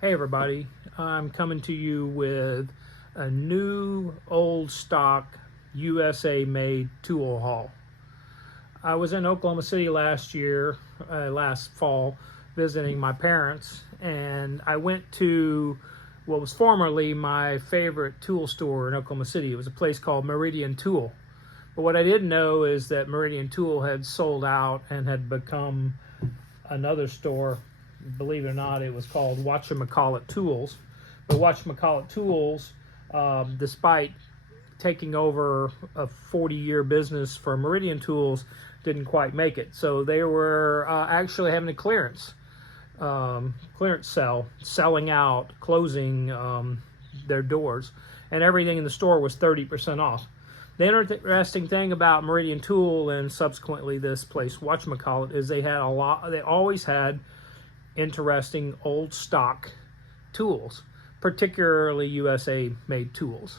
Hey everybody, I'm coming to you with a new old stock USA made tool haul. I was in Oklahoma City last fall, visiting my parents, and I went to what was formerly my favorite tool store in Oklahoma City. It was a place called Meridian Tool. But what I didn't know is that Meridian Tool had sold out and had become another store. Believe it or not, it was called Whatchamacallit Tools. But Whatchamacallit Tools, despite taking over a 40-year business for Meridian Tools, didn't quite make it. So they were actually having a clearance sale, selling out, closing their doors, and everything in the store was 30% off. The interesting thing about Meridian Tool and subsequently this place, Whatchamacallit, is they always had interesting old stock tools, particularly USA made tools.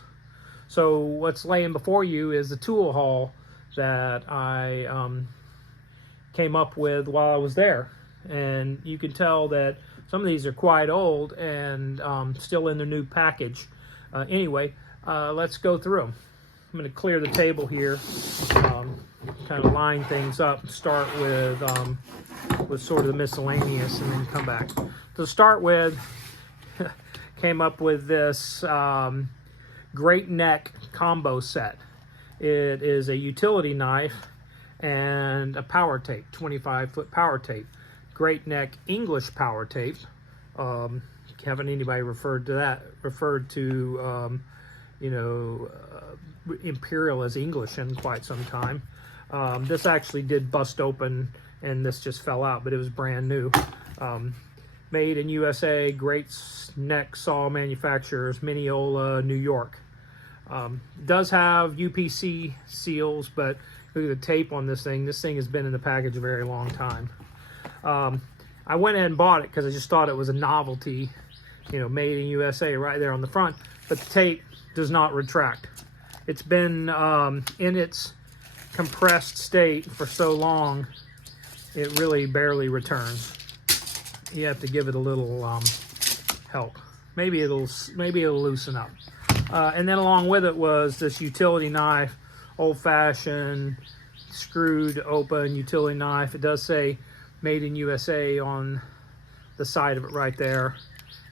So what's laying before you is the tool haul that I came up with while I was there, and you can tell that some of these are quite old and still in their new package. Anyway, let's go through them. I'm going to clear the table here, kind of line things up, and start with sort of the miscellaneous and then come back. To start with, came up with this great neck combo set. It is a utility knife and a power tape, 25-foot power tape. Great neck English power tape. Haven't anybody referred to Imperial as English in quite some time. This actually did bust open and this just fell out, but it was brand new. Made in USA, great neck saw manufacturers, Mineola, New York. Does have UPC seals, but look at the tape on this thing. This thing has been in the package a very long time. I went ahead and bought it because I just thought it was a novelty, made in USA right there on the front, but the tape does not retract. It's been in its compressed state for so long, it really barely returns. You have to give it a little help. Maybe it'll loosen up. And then along with it was this utility knife, old-fashioned, screwed open utility knife. It does say made in USA on the side of it right there.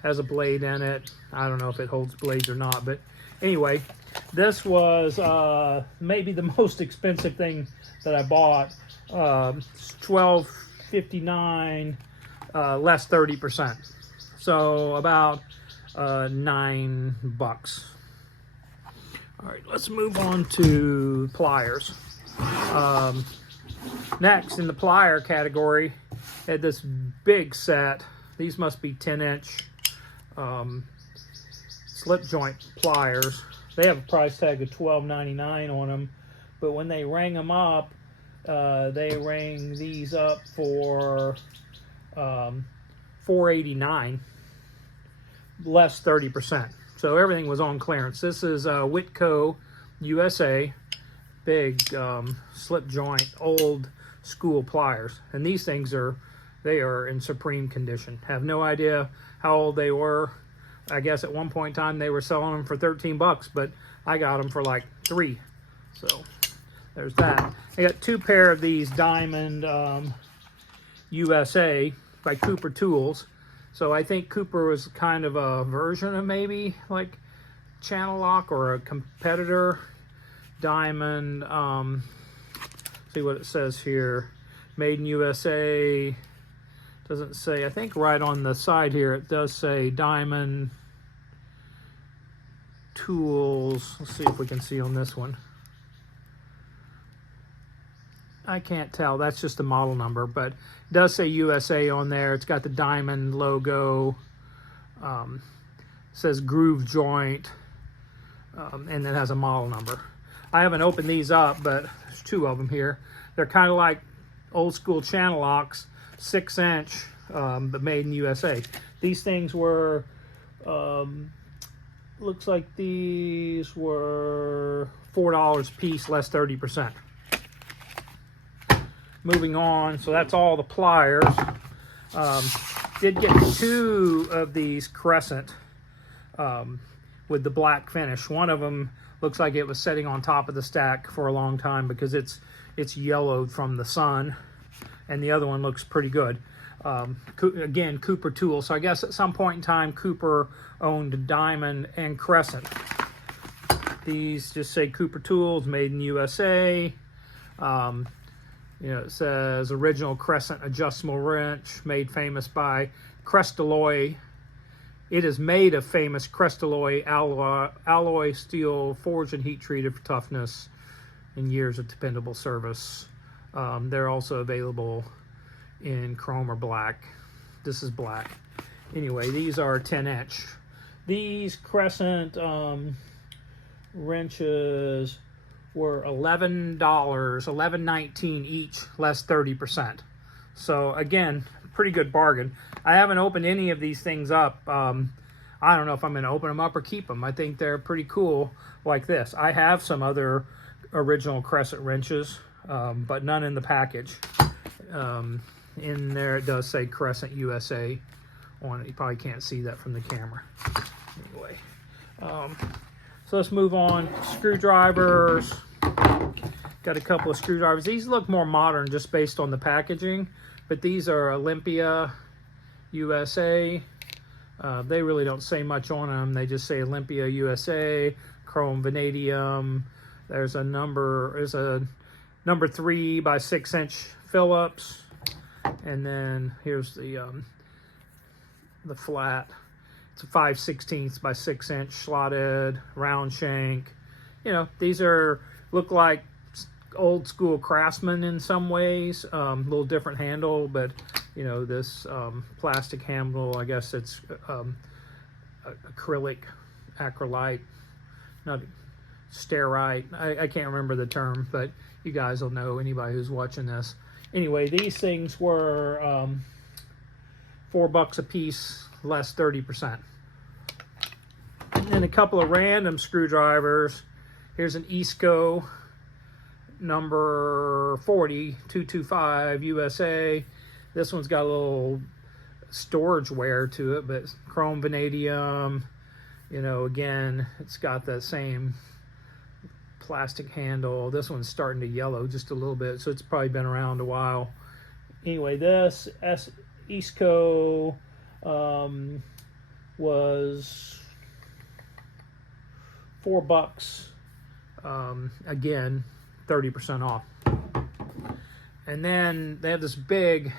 Has a blade in it. I don't know if it holds blades or not, but anyway, this was maybe the most expensive thing that I bought. $12.59, less 30%. So about $9. All right, let's move on to pliers. Next in the plier category, had this big set. These must be 10-inch slip joint pliers. They have a price tag of $12.99 on them, but when they rang them up, they rang these up for $4.89, less 30%. So everything was on clearance. This is Whitco USA, big slip joint, old school pliers, and these things are in supreme condition. Have no idea how old they were. I guess at one point in time they were selling them for 13 bucks, but I got them for like $3. So there's that. I got two pair of these Diamond USA by Cooper Tools. So I think Cooper was kind of a version of maybe like Channel Lock or a competitor. Diamond, see what it says here. Made in USA. Doesn't say, I think right on the side here it does say Diamond Tools. Let's see if we can see on this one. I can't tell, that's just the model number, but it does say USA on there. It's got the Diamond logo, says groove joint, and it has a model number. I haven't opened these up, but there's two of them here. They're kind of like old school Channel Locks, 6-inch, but made in USA. These things were, looks like these were $4 a piece, less 30%. Moving on, so that's all the pliers. Did get 2 of these Crescent with the black finish. One of them looks like it was sitting on top of the stack for a long time because it's yellowed from the sun, and the other one looks pretty good. Again, Cooper Tool. So I guess at some point in time, Cooper owned Diamond and Crescent. These just say Cooper Tools, made in USA. You know, it says original Crescent adjustable wrench, made famous by Crestalloy. It is made of famous Crestalloy alloy steel, forged and heat treated for toughness and years of dependable service. They're also available in chrome or black. This is black. Anyway, these are 10-inch. These Crescent wrenches were $11.19 each, less 30%. So again, pretty good bargain. I haven't opened any of these things up. I don't know if I'm going to open them up or keep them. I think they're pretty cool like this. I have some other original Crescent wrenches, but none in the package. In there it does say Crescent USA on it. You probably can't see that from the camera. Anyway, so let's move on. Screwdrivers. Got a couple of screwdrivers. These look more modern just based on the packaging, but these are Olympia USA. They really don't say much on them. They just say Olympia USA, chrome vanadium. There's a number 3 by 6 inch Phillips, and then here's the flat. It's a 5/16 by 6 inch slotted round shank. You know, these look like old school Craftsman in some ways. A little different handle, but you know, this plastic handle, I guess it's acrylite, not stearite. I can't remember the term, but you guys will know, anybody who's watching this. Anyway, these things were $4 a piece, less 30%. And then a couple of random screwdrivers. Here's an Eastco number 40225 USA. This one's got a little storage wear to it, but chrome vanadium. You know, again, it's got that same plastic handle. This one's starting to yellow just a little bit, so it's probably been around a while. Anyway, this Eastco was $4. Again, 30% off. And then they have this big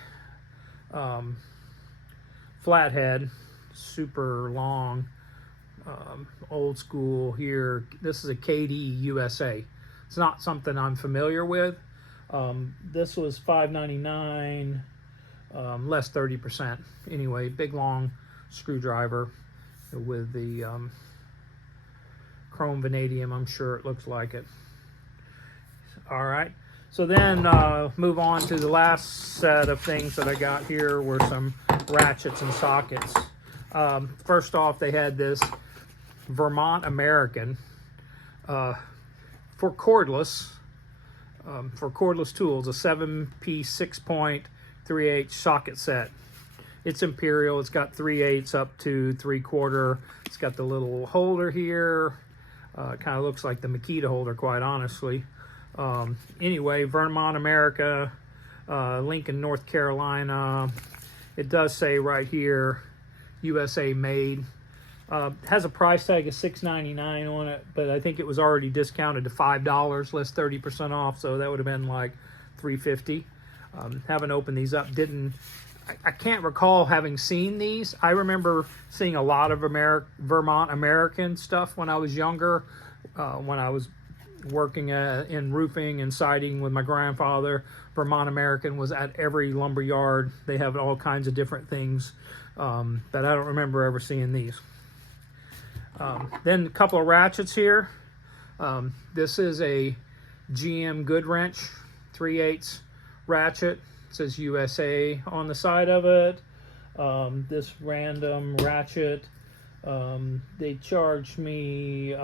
flathead, super long, old school here. This is a KD USA. It's not something I'm familiar with. This was $5.99, less 30%. Anyway, big long screwdriver with the chrome vanadium. I'm sure it looks like it. All right. So then move on to the last set of things that I got here were some ratchets and sockets. First off, they had this Vermont American for cordless tools, a 7-piece 6.3/8 socket set. It's imperial. It's got 3/8 up to 3/4. It's got the little holder here. Kind of looks like the Makita holder, quite honestly. Anyway, Vermont America, Lincoln, North Carolina. It does say right here, USA made. Has a price tag of $6.99 on it, but I think it was already discounted to $5, less 30% off, so that would have been like $3.50. Haven't opened these up. I can't recall having seen these. I remember seeing a lot of Vermont American stuff when I was younger, when I was working in roofing and siding with my grandfather. Vermont American was at every lumber yard. They have all kinds of different things, but I don't remember ever seeing these. Then a couple of ratchets here. This is a GM good wrench, 3/8 ratchet. It says USA on the side of it. This random ratchet, they charged me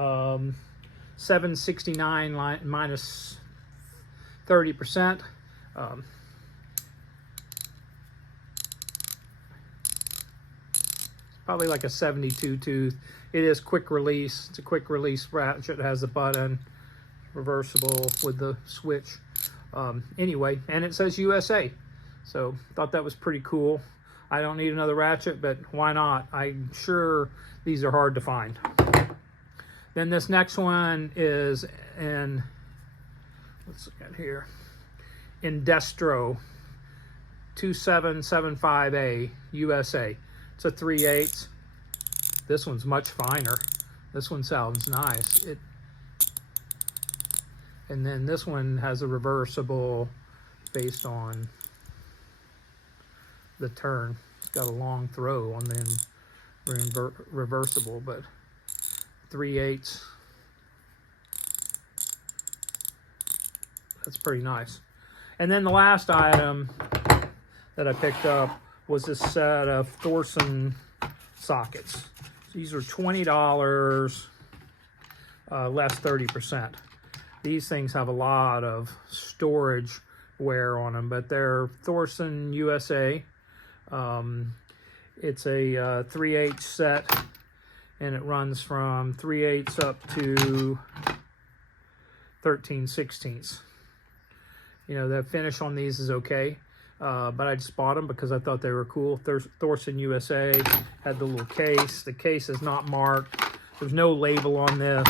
$7.69 minus 30%. probably like a 72 tooth. It is quick release. It's a quick release ratchet. It has a button, reversible with the switch. Anyway, and it says USA. So thought that was pretty cool. I don't need another ratchet, but why not? I'm sure these are hard to find. Then this next one is in, let's look at here, Indestro 2775A USA. It's a 3/8. This one's much finer. This one sounds nice. And then this one has a reversible based on the turn. It's got a long throw on the reversible, but 3/8. That's pretty nice. And then the last item that I picked up was this set of Thorsen sockets. These are $20, less 30%. These things have a lot of storage wear on them, but they're Thorsen USA. It's a 3/8 set, and it runs from 3/8 up to 13/16. You know, the finish on these is okay, but I just bought them because I thought they were cool. Thorsen USA had the little case. The case is not marked. There's no label on this.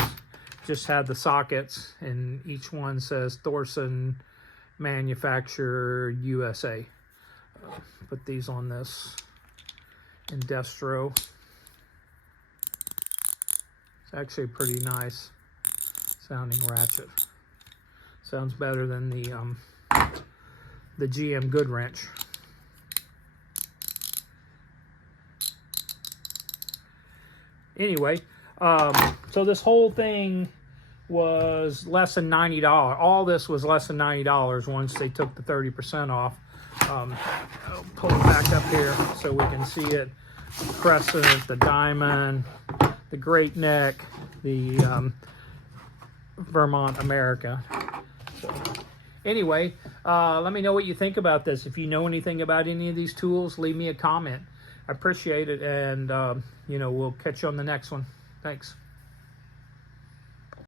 Just had the sockets, and each one says Thorsen manufacturer USA. Put these on this Indestro. It's actually a pretty nice sounding ratchet. Sounds better than the GM Good Wrench. Anyway, so this whole thing was less than $90. All this was less than $90 once they took the 30% off. I'll pull it back up here so we can see it. Crescent, the diamond, the Great Neck, the Vermont American. So, anyway, let me know what you think about this. If you know anything about any of these tools, leave me a comment. I appreciate it, and you know, we'll catch you on the next one. Thanks.